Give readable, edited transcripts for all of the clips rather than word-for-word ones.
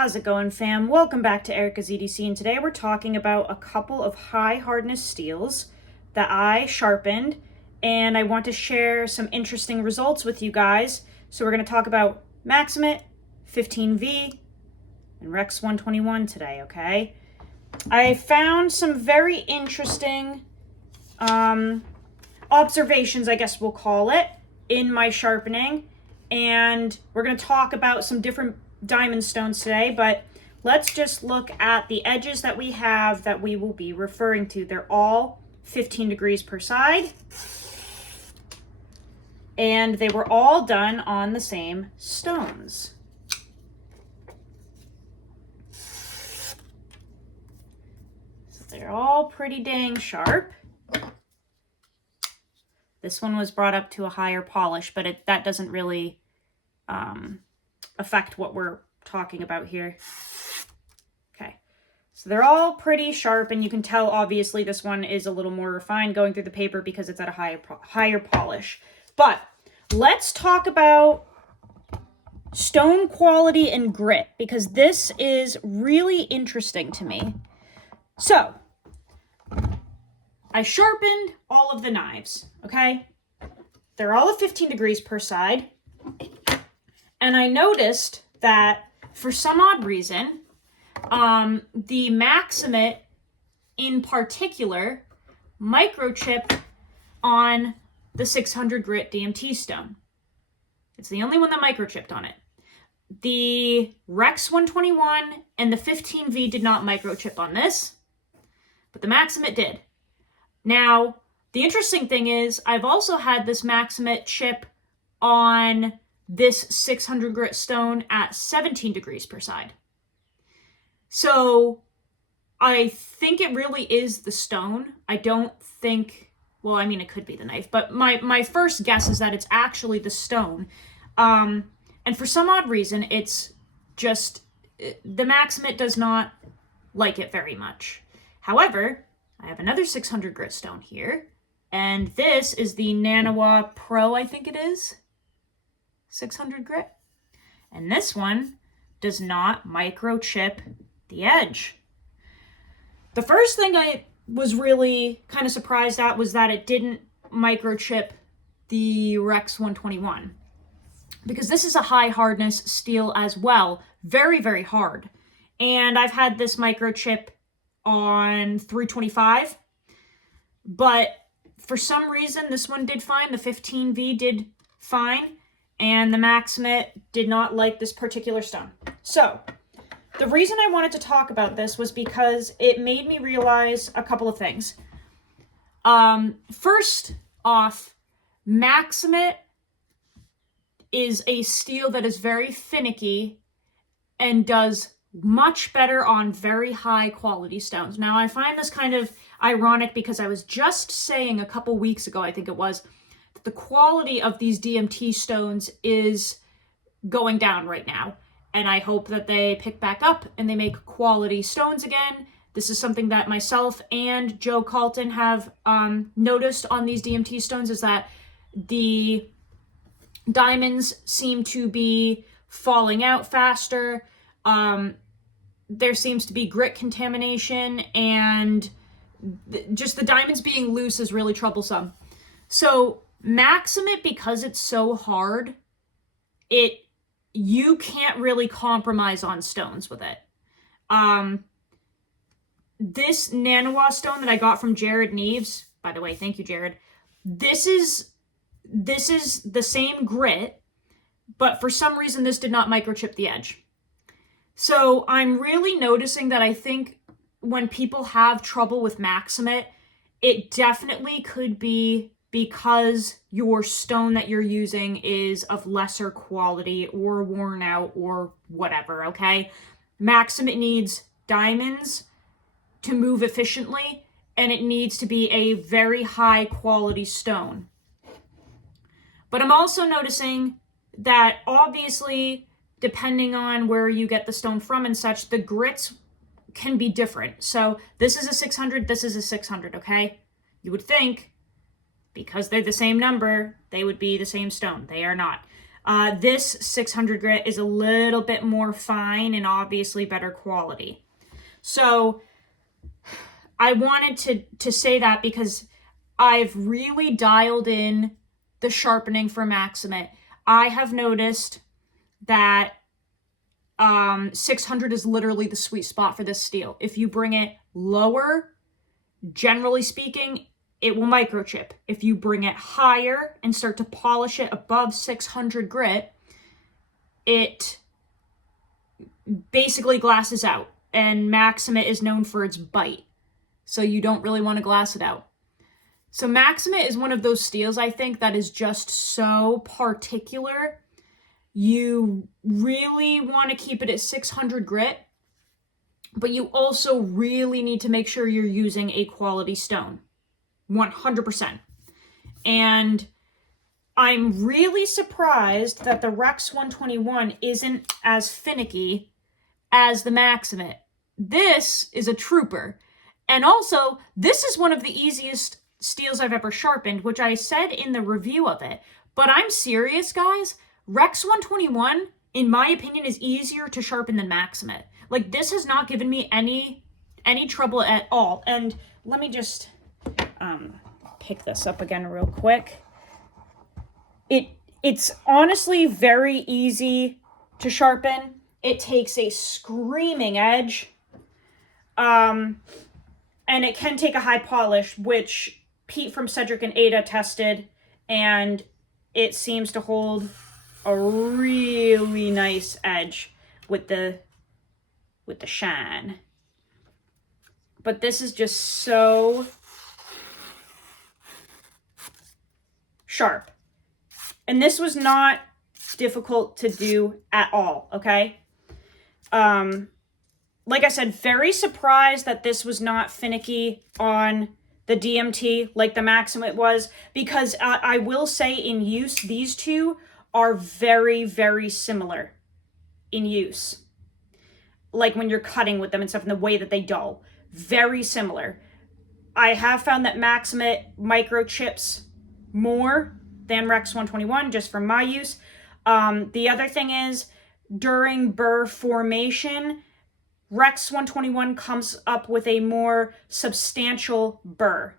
How's it going, fam? Welcome back to Erica's EDC, and today we're talking about a couple of high hardness steels that I sharpened, and I want to share some interesting results with you guys. So we're going to talk about Maxamet, 15V, and Rex 121 today, okay? I found some very interesting observations, I guess we'll call it, in my sharpening, and we're going to talk about some different diamond stones today, but let's just look at the edges that we have that we will be referring to. They're all 15 degrees per side, and they were all done on the same stones. So they're all pretty dang sharp. This one was brought up to a higher polish, but that doesn't really affect what we're talking about here. Okay, so they're all pretty sharp, and you can tell obviously this one is a little more refined going through the paper because it's at a higher polish. But let's talk about stone quality and grit, because this is really interesting to me. So I sharpened all of the knives, okay? They're all at 15 degrees per side. And I noticed that for some odd reason, the Maxamet in particular microchipped on the 600 grit DMT stone. It's the only one that microchipped on it. The Rex 121 and the 15V did not microchip on this, but the Maxamet did. Now, the interesting thing is I've also had this Maxamet chip on this 600 grit stone at 17 degrees per side. So I think it really is the stone. I don't think, well, I mean, it could be the knife, but my first guess is that it's actually the stone. And for some odd reason, it's just, the Maxamet does not like it very much. However, I have another 600 grit stone here, and this is the Nanawa Pro, I think it is, 600 grit. And this one does not microchip the edge. The first thing I was really kind of surprised at was that it didn't microchip the Rex 121, because this is a high hardness steel as well. Very, very hard. And I've had this microchip on 325, but for some reason this one did fine. The 15V did fine, and the Maxamet did not like this particular stone. So the reason I wanted to talk about this was because it made me realize a couple of things. First off, Maxamet is a steel that is very finicky and does much better on very high quality stones. Now, I find this kind of ironic because I was just saying a couple weeks ago, I think it was, that the quality of these DMT stones is going down right now. And I hope that they pick back up and they make quality stones again. This is something that myself and Joe Calton have noticed on these DMT stones, is that the diamonds seem to be falling out faster. There seems to be grit contamination, and just the diamonds being loose is really troublesome. So Maxamet, because it's so hard, you can't really compromise on stones with it. This Nanawa stone that I got from Jared Neves, by the way, thank you, Jared. This is the same grit, but for some reason this did not microchip the edge. So I'm really noticing that I think when people have trouble with Maxamet, it definitely could be because your stone that you're using is of lesser quality or worn out or whatever, okay? Maxamet needs diamonds to move efficiently, and it needs to be a very high quality stone. But I'm also noticing that obviously, depending on where you get the stone from and such, the grits can be different. So this is a 600, this is a 600, okay? You would think, because they're the same number, they would be the same stone. They are not. This 600 grit is a little bit more fine and obviously better quality. So I wanted to say that because I've really dialed in the sharpening for Maxamet. I have noticed that 600 is literally the sweet spot for this steel. If you bring it lower, generally speaking, it will microchip. If you bring it higher and start to polish it above 600 grit, it basically glasses out. And Maxamet is known for its bite, so you don't really want to glass it out. So Maxamet is one of those steels, I think, that is just so particular. You really want to keep it at 600 grit, but you also really need to make sure you're using a quality stone. 100%. And I'm really surprised that the Rex 121 isn't as finicky as the Maxamet. This is a trooper. And also, this is one of the easiest steels I've ever sharpened, which I said in the review of it. But I'm serious, guys. Rex 121, in my opinion, is easier to sharpen than Maxamet. Like, this has not given me any trouble at all. And let me just pick this up again real quick. It's honestly very easy to sharpen. It takes a screaming edge. And it can take a high polish, which Pete from Cedric and Ada tested, and it seems to hold a really nice edge with the shine. But this is just so sharp. And this was not difficult to do at all, okay? Like I said, very surprised that this was not finicky on the DMT like the Maxamet was, because I will say in use, these two are very, very similar in use. Like when you're cutting with them and stuff, and the way that they dull. Very similar. I have found that Maxamet microchips more than Rex 121, just from my use. The other thing is, during burr formation, Rex 121 comes up with a more substantial burr.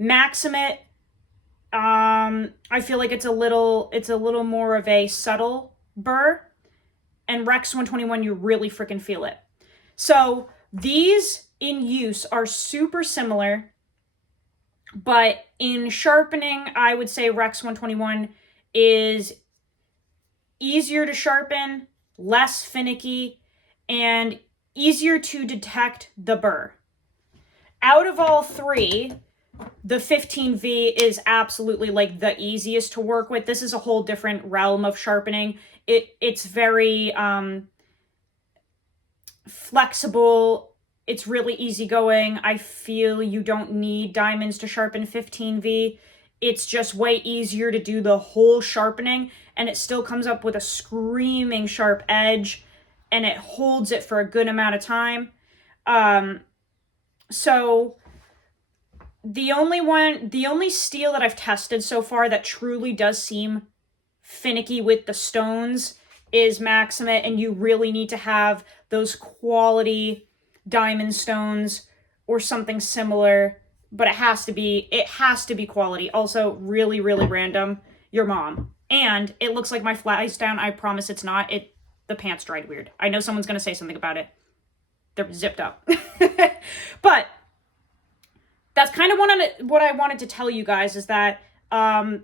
Maxamet, I feel like it's a little more of a subtle burr, and Rex 121, you really freaking feel it. So these in use are super similar, but in sharpening, I would say Rex 121 is easier to sharpen, less finicky, and easier to detect the burr. Out of all three, the 15V is absolutely like the easiest to work with. This is a whole different realm of sharpening. It's very flexible. It's really easygoing. I feel you don't need diamonds to sharpen 15V. It's just way easier to do the whole sharpening, and it still comes up with a screaming sharp edge, and it holds it for a good amount of time. So the only steel that I've tested so far that truly does seem finicky with the stones is Maxamet, and you really need to have those quality diamond stones or something similar, but it has to be quality. Also, really, really random, your mom. And it looks like my flies down. I promise it's not. The pants dried weird. I know someone's going to say something about it. They're zipped up. But that's kind of what I wanted to tell you guys, is that I'm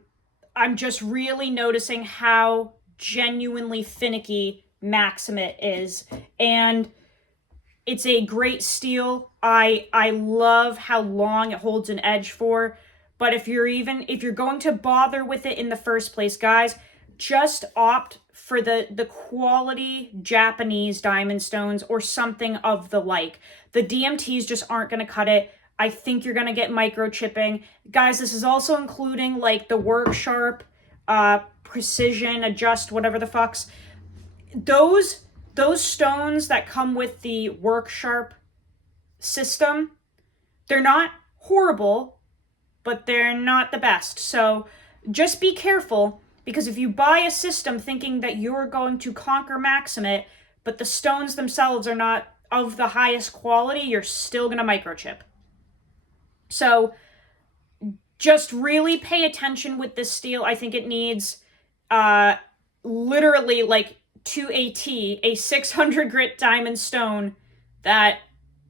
just really noticing how genuinely finicky Maxamet is. And it's a great steel. I love how long it holds an edge for. But if you're going to bother with it in the first place, guys, just opt for the quality Japanese diamond stones or something of the like. The DMTs just aren't going to cut it. I think you're going to get microchipping. Guys, this is also including like the WorkSharp, Precision, Adjust, whatever the fucks. Those stones that come with the WorkSharp system, they're not horrible, but they're not the best. So just be careful. Because if you buy a system thinking that you're going to conquer Maxamet, but the stones themselves are not of the highest quality, you're still going to microchip. So just really pay attention with this steel. I think it needs literally like to a T, a 600 grit diamond stone that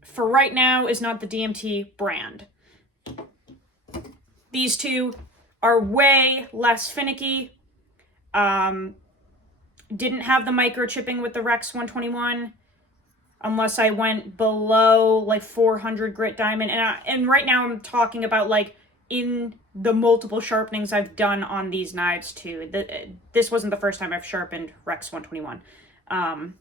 for right now is not the DMT brand. These two are way less finicky. Didn't have the microchipping with the Rex 121 unless I went below like 400 grit diamond. And right now I'm talking about like in the multiple sharpenings I've done on these knives too. This wasn't the first time I've sharpened Rex 121.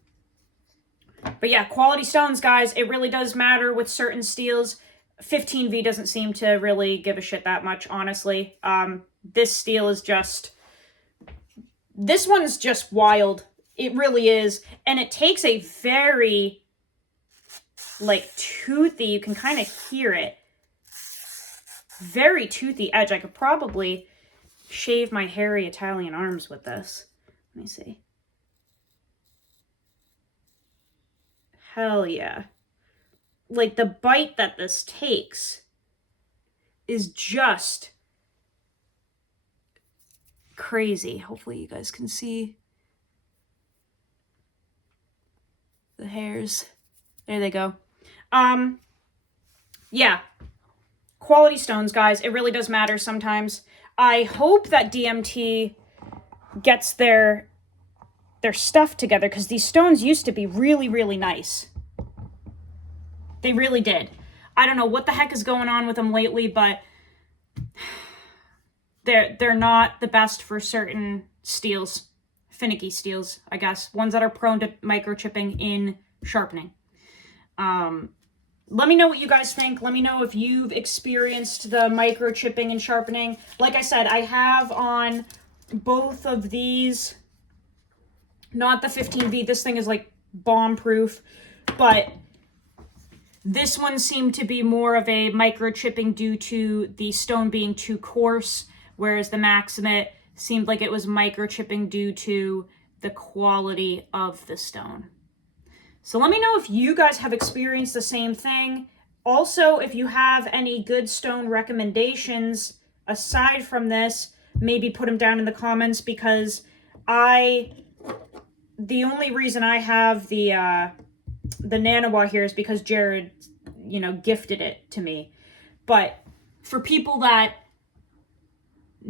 But yeah, quality stones, guys, it really does matter with certain steels. 15V doesn't seem to really give a shit that much, honestly. This steel is just... This one's just wild. It really is. And it takes a very, like, toothy, you can kind of hear it. Very toothy edge. I could probably shave my hairy Italian arms with this. Let me see. Hell yeah. Like, the bite that this takes is just crazy. Hopefully you guys can see the hairs. There they go. Yeah. Quality stones, guys. It really does matter sometimes. I hope that DMT gets their stuff together, because these stones used to be really, really nice. They really did. I don't know what the heck is going on with them lately, but they're not the best for certain steels. Finicky steels, I guess. Ones that are prone to microchipping in sharpening. Let me know what you guys think. Let me know if you've experienced the microchipping and sharpening. Like I said, I have on both of these, not the 15V. This thing is like bomb-proof, but this one seemed to be more of a microchipping due to the stone being too coarse, whereas the Maxamet seemed like it was microchipping due to the quality of the stone. So let me know if you guys have experienced the same thing. Also, if you have any good stone recommendations aside from this, maybe put them down in the comments, because the only reason I have the Nanawa here is because Jared, gifted it to me. But for people that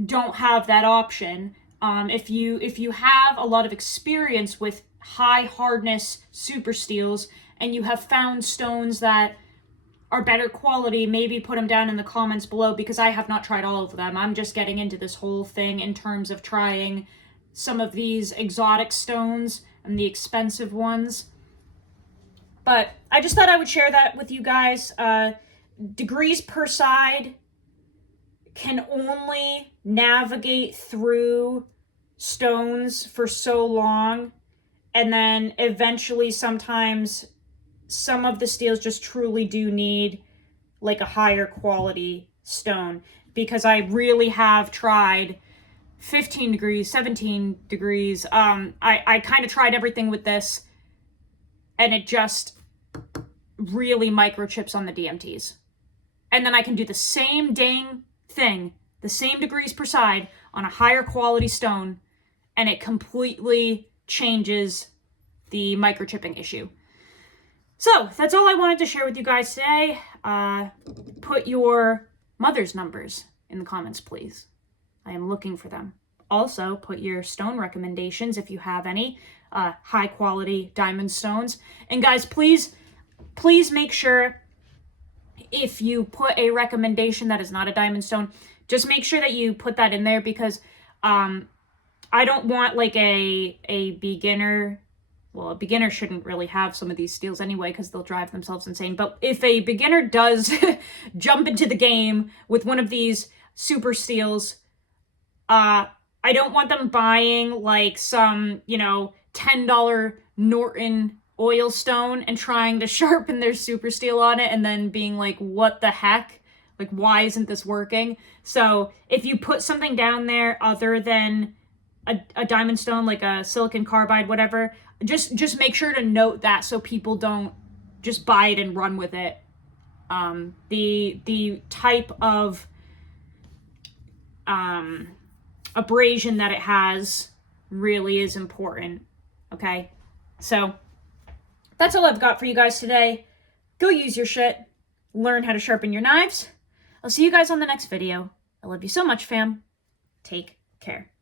don't have that option, if you have a lot of experience with high hardness super steels and you have found stones that are better quality, maybe put them down in the comments below, because I have not tried all of them. I'm just getting into this whole thing in terms of trying some of these exotic stones and the expensive ones. But I just thought I would share that with you guys. Degrees per side can only navigate through stones for so long. And then eventually sometimes some of the steels just truly do need like a higher quality stone, because I really have tried 15 degrees, 17 degrees. I kind of tried everything with this, and it just really microchips on the DMTs. And then I can do the same dang thing, the same degrees per side on a higher quality stone, and it completely changes the microchipping issue. So that's all I wanted to share with you guys today. Put your mother's numbers in the comments, please. I am looking for them. Also, put your stone recommendations if you have any high quality diamond stones. And guys, please make sure, if you put a recommendation that is not a diamond stone, just make sure that you put that in there, because I don't want like a beginner. Well, a beginner shouldn't really have some of these steels anyway, because they'll drive themselves insane. But if a beginner does jump into the game with one of these super steels, I don't want them buying like some, $10 Norton oil stone and trying to sharpen their super steel on it and then being like, what the heck? Like, why isn't this working? So if you put something down there other than a diamond stone, like a silicon carbide, whatever, just make sure to note that so people don't just buy it and run with it. The type of abrasion that it has really is important. Okay, so that's all I've got for you guys today. Go use your shit. Learn how to sharpen your knives. I'll see you guys on the next video. I love you so much, fam. Take care.